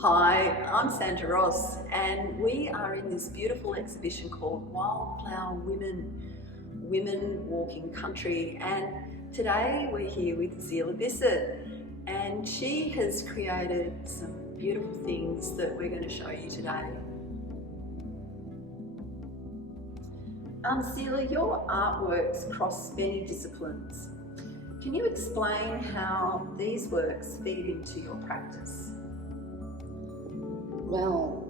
Hi, I'm Sandra and we are in this beautiful exhibition called Wildflower Women Walking Country, and today we're here with Zela Bissett and she has created some beautiful things that we're going to show you today. Zela, your artworks cross many disciplines. Can you explain how these works feed into your practice? Well,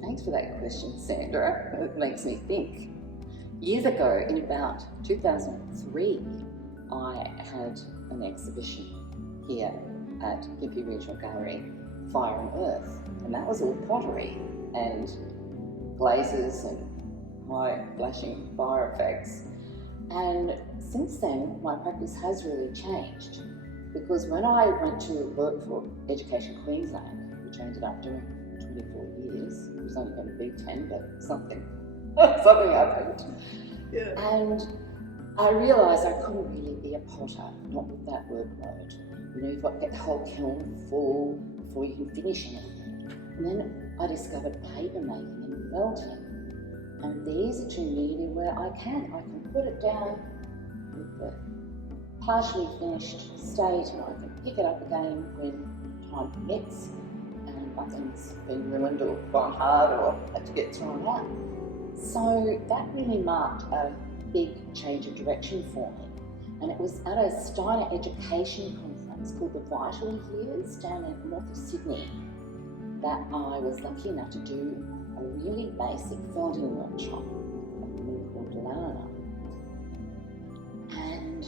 thanks for that question, Sandra. It makes me think. Years ago, in about 2003, I had an exhibition here at Gympie Regional Gallery, Fire and Earth, and that was all pottery and glazes and high flashing fire effects. And since then, my practice has really changed, because when I went to work for Education Queensland, which I ended up doing 24 years. It was only going to be 10, but something happened. Yeah. And I realised I couldn't really be a potter, not with that workload. You know, you've got to get the whole kiln full before you can finish anything. And then I discovered paper making and felting. And these are two media where I can put it down with the partially finished state, and I can pick it up again when time permits. Nothing's been ruined or gone hard or had to get thrown out. So that really marked a big change of direction for me. And it was at a Steiner education conference called the Vital Years down in north of Sydney that I was lucky enough to do a really basic felting workshop with a woman called Lana. And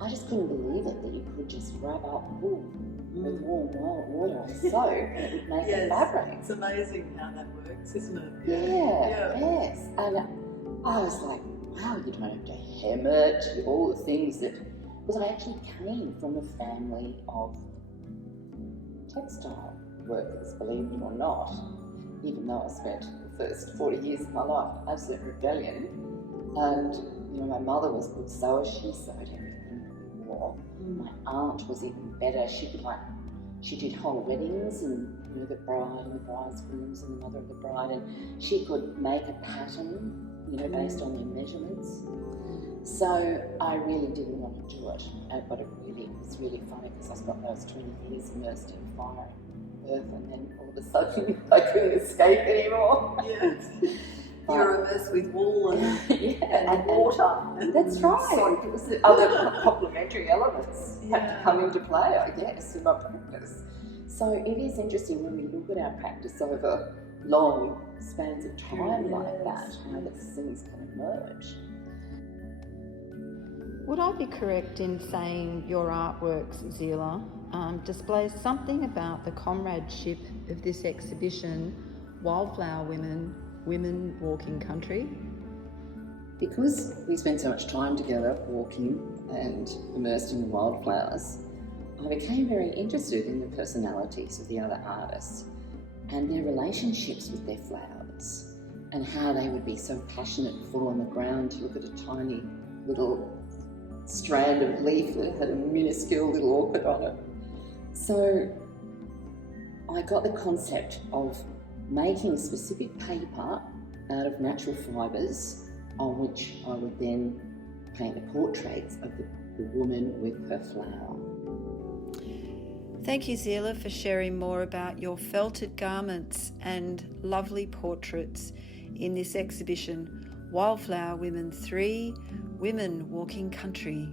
I just couldn't believe it that you could just rub up wool with warm water and soap and it would make a fabric. It's amazing how that works, isn't it? Yes. And I was like, wow, you don't have to hem it, all the things that, because I actually came from a family of textile workers, believe it or not, even though I spent the first 40 years of my life in absolute rebellion. And you know, my mother was a good sewer, she sewed everything we wore. My aunt was even better. She did whole weddings, and you know, the bride and the bridegrooms and the mother of the bride, and she could make a pattern, you know, based on their measurements. So I really didn't want to do it, but it was really funny because I spent those 20 years immersed in fire and earth, and then all of a sudden I couldn't escape anymore. Yes. You're immersed with wool and water. That's right. So it was the other complementary elements had to come into play, I guess, in my practice. So it is interesting when we look at our practice over long spans of time like that, how these things can emerge. Would I be correct in saying your artworks, Zela, displays something about the comradeship of this exhibition, Wildflower Women Walking Country? Because we spent so much time together walking and immersed in the wildflowers, I became very interested in the personalities of the other artists and their relationships with their flowers, and how they would be so passionate and fall on the ground to look at a tiny little strand of leaf that had a minuscule little orchid on it. So I got the concept of making specific paper out of natural fibres on which I would then paint the portraits of the woman with her flower. Thank you, Zela, for sharing more about your felted garments and lovely portraits in this exhibition, Wildflower Women 3, Women Walking Country.